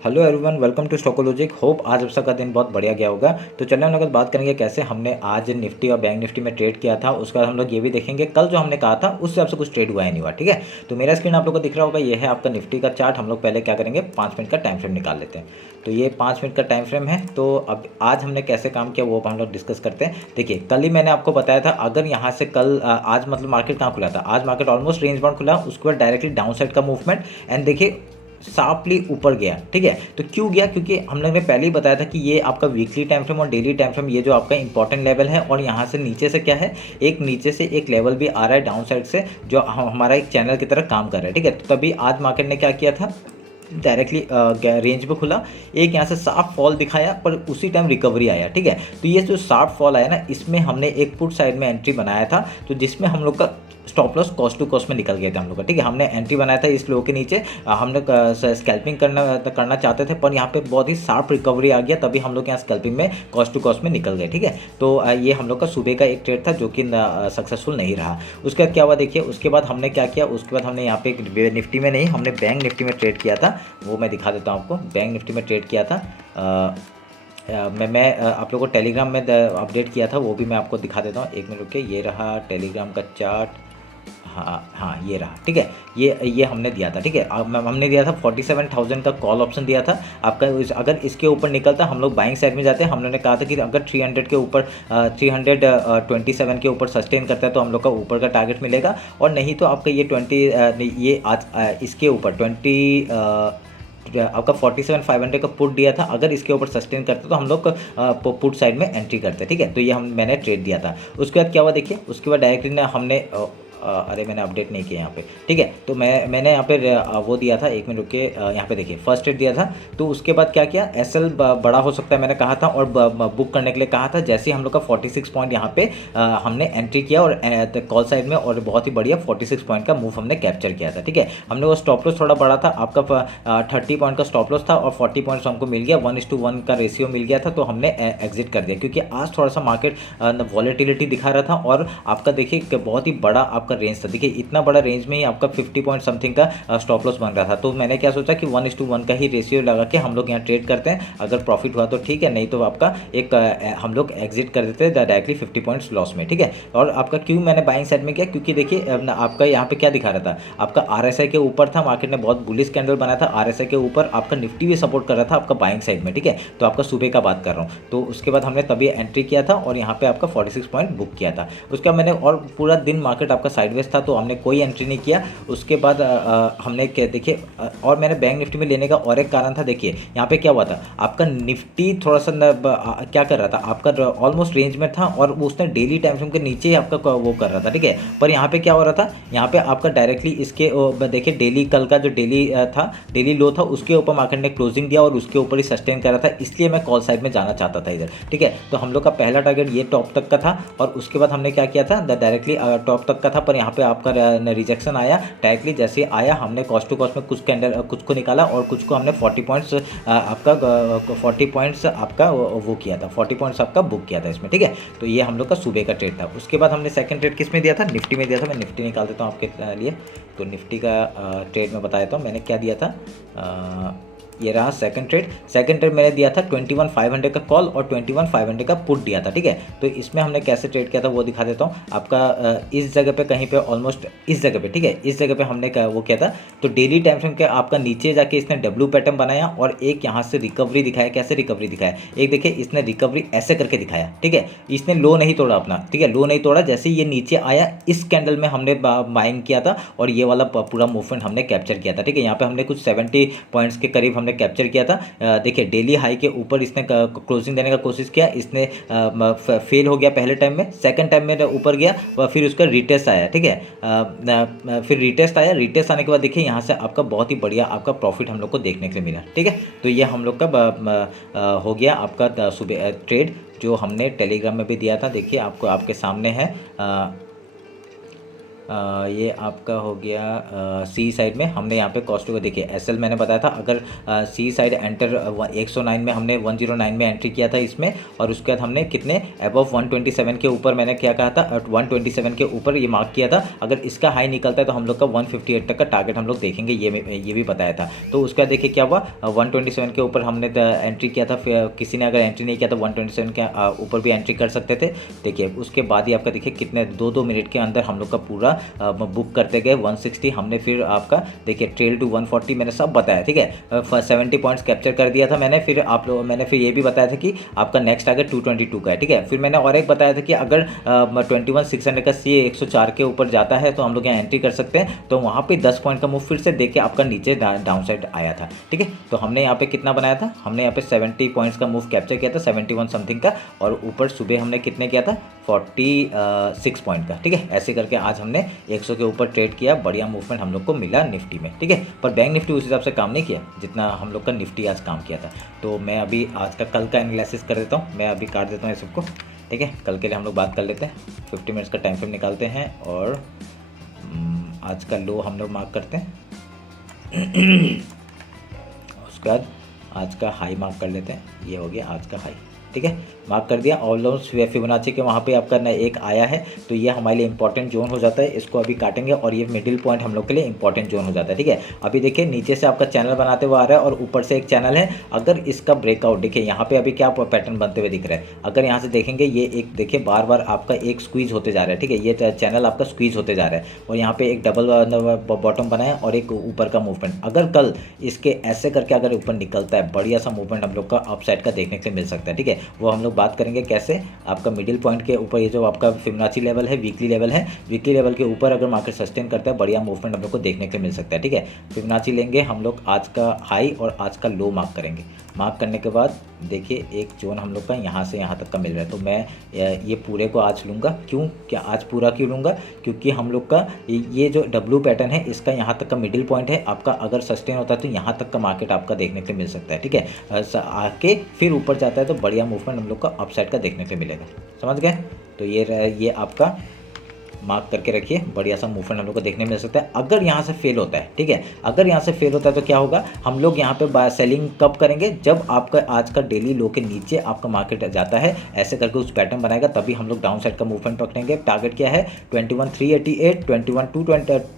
Hello everyone, welcome to स्टोकोलॉजिक। Hope आज आप सबका दिन बहुत बढ़िया गया होगा। तो चलिए हम लोग बात करेंगे कैसे हमने आज निफ्टी और बैंक निफ्टी में ट्रेड किया था। उसके बाद हम लोग ये भी देखेंगे कल जो हमने कहा था उस हिसाब से कुछ ट्रेड हुआ है नहीं हुआ। ठीक है, तो मेरा स्क्रीन आप लोग को दिख रहा होगा, ये है आपका निफ्टी का चार्ट। हम लोग पहले क्या करेंगे, 5 मिनट का टाइम फ्रेम निकाल लेते हैं। तो ये 5 मिनट का टाइम फ्रेम है। तो अब आज हमने कैसे काम किया वो हम लोग डिस्कस करते हैं। देखिए, कल ही मैंने आपको बताया था, अगर यहाँ से कल आज मतलब मार्केट कहाँ खुला था, आज मार्केट ऑलमोस्ट रेंज बाउंड खुला, उसके बाद डायरेक्टली डाउन साइड का मूवमेंट एंड देखिए शार्पली ऊपर गया। ठीक है, तो क्यों गया, क्योंकि हम लोग ने पहले ही बताया था कि ये आपका वीकली टाइम फ्रेम और डेली टाइम फ्रेम ये जो आपका इंपॉर्टेंट लेवल है, और यहाँ से नीचे से क्या है, एक नीचे से एक लेवल भी आ रहा है डाउन साइड से, जो हमारा एक चैनल की तरह काम कर रहा है। ठीक है, तो तभी आज मार्केट ने क्या किया था, डायरेक्टली रेंज पे खुला, एक यहाँ से साफ फॉल दिखाया, पर उसी टाइम रिकवरी आया। ठीक है, तो ये जो साफ फॉल आया ना, इसमें हमने एक पुट साइड में एंट्री बनाया था, तो जिसमें हम लोग का stop loss cost to cost में निकल गए थे हम लोग का। ठीक है, हमने एंट्री बनाया था इस लो के नीचे, हम लोग स्कैल्पिंग करना चाहते थे, पर यहाँ पे बहुत ही शार्प रिकवरी आ गया, तभी हम लोग यहाँ स्कैल्पिंग में कॉस्ट टू कॉस्ट में निकल गए। ठीक है, तो ये हम लोग का सुबह का एक ट्रेड था जो कि सक्सेसफुल नहीं रहा। उसके बाद क्या हुआ देखिए, उसके बाद हमने क्या किया, उसके बाद हमने यहाँ पे निफ्टी में नहीं, हमने बैंक निफ्टी में ट्रेड किया था। वो मैं दिखा देता हूँ आपको। बैंक निफ्टी में ट्रेड किया था, मैं आप लोगों को टेलीग्राम में अपडेट किया था, वो भी मैं आपको दिखा देता हूँ। एक मिनट रुकिए, ये रहा टेलीग्राम का चार्ट। हाँ हाँ, ये रहा। ठीक है, ये हमने दिया था। ठीक है, हमने दिया था 47,000 का कॉल ऑप्शन दिया था आपका। अगर इसके ऊपर निकलता हम लोग बाइंग साइड में जाते हैं। हम लोगों ने कहा था कि अगर 300 के ऊपर 327 के ऊपर सस्टेन करता है तो हम लोग का ऊपर का टारगेट मिलेगा, और नहीं तो आपका ये 20 ये आज इसके ऊपर 20 आपका 47,500 का पुट दिया था। अगर इसके ऊपर सस्टेन करते तो हम लोग पुट साइड में एंट्री करते। ठीक है, तो ये मैंने ट्रेड दिया था। उसके बाद क्या हुआ देखिए, उसके बाद डायरेक्टली ना हमने अरे मैंने अपडेट नहीं किया यहाँ पे। ठीक है, तो मैंने यहाँ पे वो दिया था, एक मिनट रुकिए, यहाँ पे देखिए फर्स्ट ट्रेड दिया था। तो उसके बाद क्या किया, एसएल बड़ा हो सकता है मैंने कहा था, और बुक करने के लिए कहा था। जैसे ही हम लोग का 46 पॉइंट यहाँ पे हमने एंट्री किया, और कॉल साइड में, और बहुत ही बढ़िया 46 पॉइंट का मूव हमने कैप्चर किया था। ठीक है, हमने वो स्टॉप लॉस थोड़ा बड़ा था आपका, 30 पॉइंट का स्टॉप लॉस था, और 40 पॉइंट्स हमको मिल गया, 1:1 का रेशियो मिल गया था, तो हमने एग्जिट कर दिया। क्योंकि आज थोड़ा सा मार्केट वॉलेटिलिटी दिखा रहा था, और आपका देखिए बहुत ही बड़ा आपका रेंज था। देखिए इतना बड़ा रेंज में ही आपका 50 पॉइंट समथिंग का स्टॉप लॉस बन रहा था। तो मैंने क्या सोचा कि 1:1 का ही रेशियो लगा के हम लोग यहाँ ट्रेड करते हैं। अगर प्रॉफिट हुआ तो ठीक है, नहीं तो आपका एक हम लोग एग्जिट कर देते हैं डायरेक्टली 50 पॉइंट्स लॉस में। ठीक है, और आपका क्यों मैंने बाइंग साइड में किया, क्योंकि देखिए आपका यहाँ पे क्या दिखा रहा था, आपका आरएसआई के ऊपर था, मार्केट ने बहुत बुलिश कैंडल बनाया था आरएसआई के ऊपर, आपका निफ्टी भी सपोर्ट कर रहा था आपका बाइंग साइड में। ठीक है, तो आपका सुबह का बात कर रहा हूँ। तो उसके बाद हमने तभी एंट्री किया था, और यहाँ पे आपका 46 पॉइंट बुक किया था। उसका मैंने, और पूरा दिन मार्केट आपका साइडवेज था, तो हमने कोई एंट्री नहीं किया। उसके बाद हमने क्या देखिए, और मैंने बैंक निफ्टी में लेने का और एक कारण था। देखिए यहाँ पे क्या हुआ था, आपका निफ्टी थोड़ा सा क्या कर रहा था, आपका ऑलमोस्ट रेंज में था, और उसने डेली टाइम फ्रेम के नीचे ही आपका वो कर रहा था। ठीक है, पर यहाँ पे क्या हो रहा था, यहाँ पे आपका डायरेक्टली इसके देखिए डेली कल का जो डेली था, डेली लो था, उसके ऊपर मार्केट ने क्लोजिंग दिया, और उसके ऊपर ही सस्टेन कर रहा था, इसलिए मैं कॉल साइड में जाना चाहता था इधर। ठीक है, तो हम लोग का पहला टारगेट ये टॉप तक का था, और उसके बाद हमने क्या किया था, डायरेक्टली टॉप तक का था, पर यहाँ पे आपका रिजेक्शन आया। डायरेक्टली जैसे आया, हमने कॉस्ट टू कॉस्ट में कुछ कैंडल कुछ को निकाला, और कुछ को हमने 40 पॉइंट्स आपका 40 पॉइंट्स आपका वो किया था, 40 पॉइंट्स आपका बुक किया था इसमें। ठीक है, तो ये हम लोग का सुबह का ट्रेड था। उसके बाद हमने सेकंड ट्रेड किस में दिया था, निफ्टी में दिया था। मैं निफ्टी निकाल देता हूँ आपके लिए। तो निफ्टी का ट्रेड में बता देता हूँ मैंने क्या दिया था। ये रहा सेकंड ट्रेड। सेकंड ट्रेड मैंने दिया था 21,500 का कॉल, और 21,500 का पुट दिया था। ठीक है, तो इसमें हमने कैसे ट्रेड किया था वो दिखा देता हूँ आपका। इस जगह पे कहीं पे ऑलमोस्ट इस जगह पे, ठीक है, इस जगह पे हमने वो किया था। तो डेली टाइम फ्रेम के आपका नीचे जाके इसने डब्ल्यू पैटर्न बनाया, और एक यहाँ से रिकवरी दिखाया। कैसे रिकवरी दिखाया, एक देखिए इसने रिकवरी ऐसे करके दिखाया। ठीक है, इसने लो नहीं तोड़ा अपना। ठीक है, लो नहीं तोड़ा, जैसे ये नीचे आया इस कैंडल में हमने बाइंग किया था, और ये वाला पूरा मूवमेंट हमने कैप्चर किया था। ठीक है, यहाँ पे हमने कुछ 70 पॉइंट्स के करीब हमने कैप्चर किया था। देखिए डेली हाई के ऊपर इसने क्लोजिंग देने का कोशिश किया, इसने फेल हो गया पहले टाइम में। सेकंड टाइम में ऊपर गया, फिर उसका रिटेस्ट आया। ठीक है, फिर रिटेस्ट आया। रिटेस्ट आने के बाद देखिए यहाँ से आपका बहुत ही बढ़िया आपका प्रॉफिट हम लोग को देखने के लिए मिला। ठीक है, तो ये हम लोग का हो गया आपका सुबह ट्रेड, जो हमने टेलीग्राम में भी दिया था। देखिए आपको आपके सामने है। ये आपका हो गया सी साइड में हमने यहाँ पे कॉस्ट को देखिए एसएल मैंने बताया था, अगर सी साइड एंटर 109 में हमने 109 में एंट्री किया था इसमें, और उसके बाद हमने कितने अबव 127 के ऊपर मैंने क्या कहा था 127 के ऊपर ये मार्क किया था, अगर इसका हाई निकलता है तो हम लोग का 158 तक का टारगेट हम लोग देखेंगे, ये भी बताया था। तो उसका देखिए क्या हुआ 127 के ऊपर हमने एंट्री किया था, किसी ने अगर एंट्री नहीं किया तो 127 के ऊपर भी एंट्री कर सकते थे। देखिए उसके बाद ही आपका देखिए कितने 2 मिनट के अंदर हम लोग का पूरा बुक करते गए 160, हमने फिर आपका देखिए ट्रेल टू 140 मैंने सब बताया, ठीक है 70 पॉइंट्स कैप्चर कर दिया था मैंने। फिर आप लोग मैंने फिर ये भी बताया था कि आपका नेक्स्ट टारगेट 222 का है, ठीक है। फिर मैंने और एक बताया था कि अगर 21600 का सी 104 के ऊपर जाता है तो हम लोग यहाँ एंट्री कर सकते हैं, तो वहाँ पे 10 पॉइंट का मूव फिर से देख के आपका नीचे डाउन साइड आया था, ठीक है। तो हमने यहाँ पे कितना बनाया था, हमने यहाँ पे 70 पॉइंट्स का मूव कैप्चर किया था 71 समथिंग का, और ऊपर सुबह हमने कितने किया था 46 पॉइंट का, ठीक है। ऐसे करके आज हमने 100 के ऊपर ट्रेड किया, बढ़िया मूवमेंट हम लोग को मिला निफ्टी में, ठीक है। पर बैंक निफ्टी उस हिसाब से काम नहीं किया जितना हम लोग का निफ्टी आज काम किया था। तो मैं अभी आज का कल का एनालिसिस कर देता हूँ, मैं अभी काट देता हूँ ये सबको, ठीक है। कल के लिए हम लोग बात कर लेते हैं, 50 मिनट्स का टाइम फ्रेम निकालते हैं, और आज का लो हम लोग मार्क करते हैं उसके बाद आज का हाई मार्क कर लेते हैं, ये हो गया आज का हाई, ठीक है। मार्क कर दिया। ऑलमोस्ट फिबोनाची के वहाँ पे आपका ना एक आया है, तो ये हमारे लिए इंपॉर्टेंट जोन हो जाता है, इसको अभी काटेंगे, और ये मिडिल पॉइंट हम लोग के लिए इंपॉर्टेंट जोन हो जाता है, ठीक है। अभी देखिए नीचे से आपका चैनल बनाते हुए आ रहा है, और ऊपर से एक चैनल है, अगर इसका ब्रेकआउट देखिए यहाँ पे अभी क्या पैटर्न बनते हुए दिख रहा है, अगर यहाँ से देखेंगे ये एक देखिए बार बार आपका एक स्क्वीज होते जा रहा है, ठीक है। ये चैनल आपका स्क्वीज होते जा रहा है, और यहाँ पे एक डबल बॉटम बना है और एक ऊपर का मूवमेंट, अगर कल इसके ऐसे करके अगर ऊपर निकलता है बढ़िया सा मूवमेंट हम लोग का अपसाइड का देखने को मिल सकता है, ठीक है। वो हम लोग बात करेंगे कैसे आपका मिडिल पॉइंट के ऊपर ये जो आपका फिबोनाची लेवल है, वीकली लेवल है, वीकली लेवल के ऊपर अगर मार्केट सस्टेन करता है बढ़िया मूवमेंट हम लोग को देखने को मिल सकता है, ठीक है। फिबोनाची लेंगे हम लोग, आज का हाई और आज का लो मार्क करेंगे। मार्क करने के बाद देखिए एक जोन हम लोग का यहाँ से यहाँ तक का मिल रहा है, तो मैं ये पूरे को आज लूँगा। क्यों, क्या आज पूरा क्यों लूँगा, क्योंकि हम लोग का ये जो डब्ल्यू पैटर्न है इसका यहाँ तक का मिडिल पॉइंट है आपका, अगर सस्टेन होता है तो यहाँ तक का मार्केट आपका देखने को मिल सकता है, ठीक है। आके फिर ऊपर जाता है तो बढ़िया मूवमेंट हम लोग का अपसाइड का देखने को मिलेगा, समझ गए। तो ये आपका मार्क करके रखिए, बढ़िया सा मूवमेंट हम लोग को देखने मिल सकता है। अगर यहाँ से फेल होता है, ठीक है, अगर यहाँ से फेल होता है तो क्या होगा, हम लोग यहाँ पे सेलिंग कब करेंगे, जब आपका आज का डेली लो के नीचे आपका मार्केट जाता है, ऐसे करके उस पैटर्न बनाएगा, तभी हम लोग डाउन साइड का मूवमेंट पकड़ेंगे। टारगेट क्या है 21,388,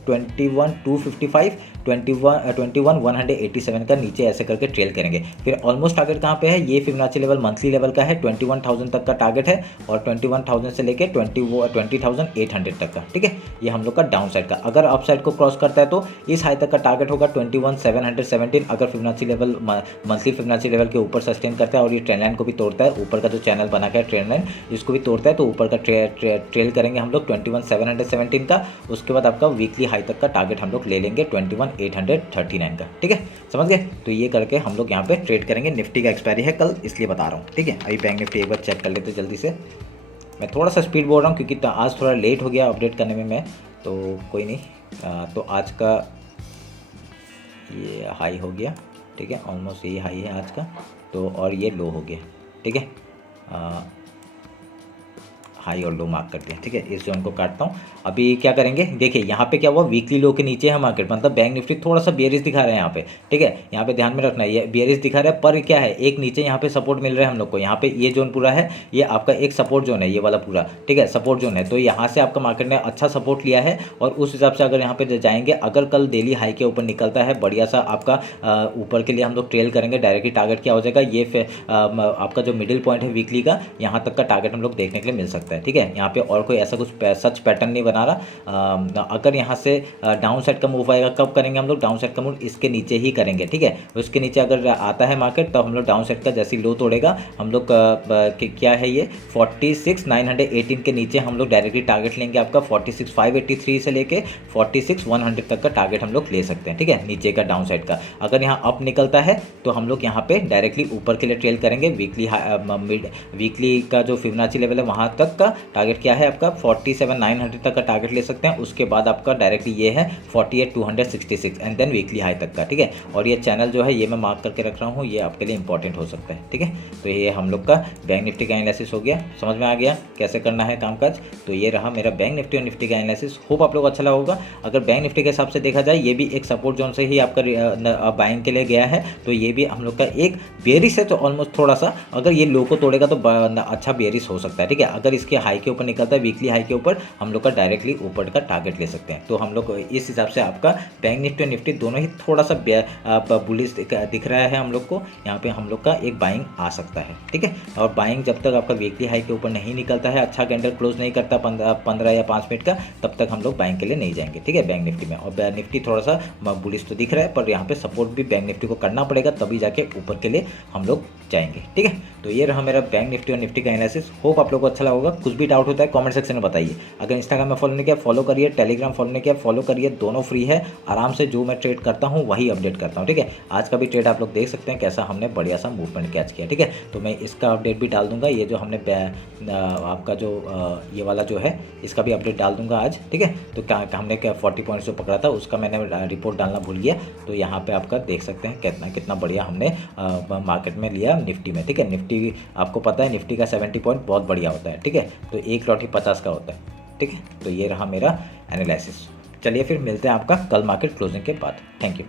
21,255, 21,187 का नीचे ऐसे करके ट्रेल करेंगे। फिर ऑलमोस्ट टारगेट कहाँ पे है, ये फिबोनाची लेवल मंथली लेवल का है, 21,000 तक का टारगेट है, और 21,000 से लेके 20,800 तक का, ठीक है। ये हम लोग का डाउन साइड का, अगर अप साइड को क्रॉस करता है तो इस हाई तक का टारगेट होगा 21,717। अगर Fibonacci level monthly Fibonacci level के ऊपर सस्टेन करता है और ये ट्रेंड लाइन को भी तोड़ता है, ऊपर का जो चैनल बना है ट्रेंड लाइन इसको भी तोड़ता है, तो ऊपर का ट्रेल करेंगे हम लोग 21,717 का। उसके बाद आपका वीकली हाई तक का टारगेट हम लोग ले लेंगे 21,839 का, ठीक है, समझ गए। तो ये करके हम लोग यहाँ पे ट्रेड करेंगे। निफ्टी का एक्सपायरी है कल, इसलिए बता रहा हूँ, ठीक है। अभी बैंक निफ्टी एक बार चेक कर लेते जल्दी से, मैं थोड़ा सा स्पीड बोल रहा हूँ क्योंकि आज थोड़ा लेट हो गया अपडेट करने में मैं, तो कोई नहीं। तो आज का ये हाई हो गया, ठीक है, ऑलमोस्ट यही हाई है आज का, तो और ये लो हो गया, ठीक है। हाई और लो मार्क करते हैं, ठीक है। इस जोन को काटता हूँ। अभी क्या करेंगे, देखिए यहाँ पे क्या हुआ, वीकली लो के नीचे है मार्केट, मतलब बैंक निफ्टी थोड़ा सा बेयरिश दिखा रहा है यहाँ पे, ठीक है। यहाँ पे ध्यान में रखना है, ये बेयरिश दिखा रहा है, पर क्या है एक नीचे यहाँ पे सपोर्ट मिल रहा है हम लोग को। यहाँ पे ये जोन पूरा है, ये आपका एक सपोर्ट जोन है, ये वाला पूरा, ठीक है, सपोर्ट जोन है। तो यहाँ से आपका मार्केट ने अच्छा सपोर्ट लिया है, और उस हिसाब से अगर यहाँ पे जाएंगे, अगर कल डेली हाई के ऊपर निकलता है बढ़िया सा आपका ऊपर के लिए हम लोग ट्रेल करेंगे। डायरेक्टली टारगेट क्या हो जाएगा, ये आपका जो मिडिल पॉइंट है वीकली का, यहाँ तक का टारगेट हम लोग देखने के लिए मिल सकता है, ठीक है। यहाँ पे और कोई ऐसा कुछ सच पैटर्न नहीं बना रहा। अगर यहाँ से डाउन साइड का मूव आएगा, कब करेंगे हम लोग डाउन साइड का मूव, इसके नीचे ही करेंगे, ठीक है। उसके नीचे अगर आता है मार्केट, तो हम लोग डाउन साइड का जैसी लो तोड़ेगा हम लोग क्या है ये 46,918 के नीचे हम लोग डायरेक्टली टारगेट लेंगे आपका 46,583 से लेके 46,100 तक का टारगेट हम लोग ले सकते हैं, ठीक है, नीचे का डाउन साइड का। अगर यहाँ अप निकलता है तो हम लोग यहाँ पे डायरेक्टली ऊपर के लिए ट्रेल करेंगे, वीकली का जो फिबोनाची लेवल है वहाँ तक का टारगेट क्या है आपका 47,900 तक का टारगेट ले सकते हैं। उसके बाद आपका डायरेक्टली ये है 48,266 एंड देन वीकली हाई तक का, ठीक है। और ये चैनल जो है ये मैं मार्क करके रख रहा हूँ, ये आपके लिए इंपॉर्टेंट हो सकता है, ठीक है। तो ये हम लोग का बैंक निफ्टी का एनालिसिस हो गया, समझ में आ गया कैसे करना है कामकाज। तो ये रहा मेरा बैंक निफ्टी और निफ्टी का एनालिसिस। होप आप लोग अच्छा लगा होगा। अगर बैंक निफ्टी के हिसाब से देखा जाए ये भी एक सपोर्ट जोन से ही आपका बाइंग के लिए गया है, तो ये भी हम लोग का एक बेरिश है, तो ऑलमोस्ट थोड़ा सा अगर ये लो को तोड़ेगा तो अच्छा बेरिश हो सकता है, ठीक है। अगर इसके हाई के ऊपर निकलता है वीकली हाई के ऊपर, हम लोग का डायरेक्टली ऊपर का टारगेट ले सकते हैं। तो हम लोग इस हिसाब से आपका बैंक निफ्टी और निफ्टी दोनों ही थोड़ा सा बुलिश दिख रहा है हम लोग को। यहाँ पे हम लोग का एक बाइंग आ सकता है, ठीक है। और बाइंग जब तक आपका वीकली हाई के ऊपर नहीं निकलता है, अच्छा कैंडल क्लोज नहीं करता 15 या 5 मिनट का, तब तक हम लोग बाइंग के लिए नहीं जाएंगे, ठीक है, बैंक निफ्टी में। और निफ्टी थोड़ा सा बुलिश तो दिख रहा है, पर यहाँ पे सपोर्ट भी बैंक निफ्टी को करना पड़ेगा, तभी जाके ऊपर के लिए हम लोग जाएंगे, ठीक है। तो ये रहा मेरा बैंक निफ्टी और निफ्टी का एनालिसिस। होप आप लोगों को अच्छा लगा होगा। कुछ भी डाउट होता है कमेंट सेक्शन में बताइए। अगर इंस्टाग्राम में फॉलो नहीं किया फॉलो करिए, टेलीग्राम फॉलो नहीं किया फॉलो करिए, दोनों फ्री है। आराम से जो मैं ट्रेड करता हूँ वही अपडेट करता हूँ, ठीक है। आज का भी ट्रेड आप लोग देख सकते हैं कैसा हमने बढ़िया सा मूवमेंट कैच किया, ठीक है। तो मैं इसका अपडेट भी डाल दूंगा, ये जो हमने आपका जो ये वाला जो है इसका भी अपडेट डाल दूंगा आज, ठीक है। तो हमने 40 पॉइंट्स जो पकड़ा था उसका मैंने रिपोर्ट डालना भूल गया, तो यहाँ पे आपका देख सकते हैं कितना बढ़िया हमने मार्केट में लिया निफ्टी में, ठीक है। निफ्टी आपको पता है निफ्टी का 70 पॉइंट बहुत बढ़िया होता है, ठीक है। तो एक लॉट ही 50 का होता है, ठीक है। तो ये रहा मेरा एनालिसिस। चलिए फिर मिलते हैं आपका कल मार्केट क्लोजिंग के बाद। Thank you.